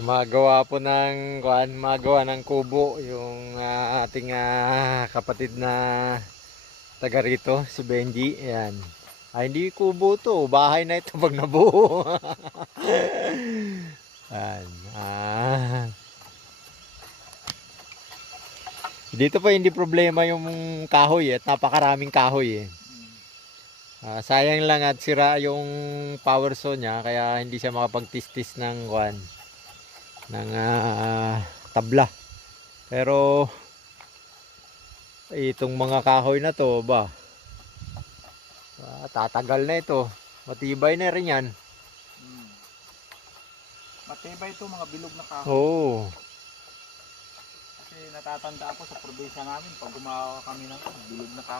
Magawa po ng kuan, magawa ng kubo yung ating kapatid na taga rito, si Benji. Ayan. Ay, hindi kubo to. Bahay na ito pag nabuo. Ayan. Dito pa hindi problema yung kahoy at napakaraming kahoy eh. Sayang lang at sira yung power saw niya kaya hindi siya makapagtistis ng kuan ng tabla. Pero itong mga kahoy na to ba tatagal na ito. Matibay na rin yan. Matibay ito mga bilog na kahoy. Oo. Kasi natatanda ako sa probinsya namin pag gumawa kami ng bilog na kahoy.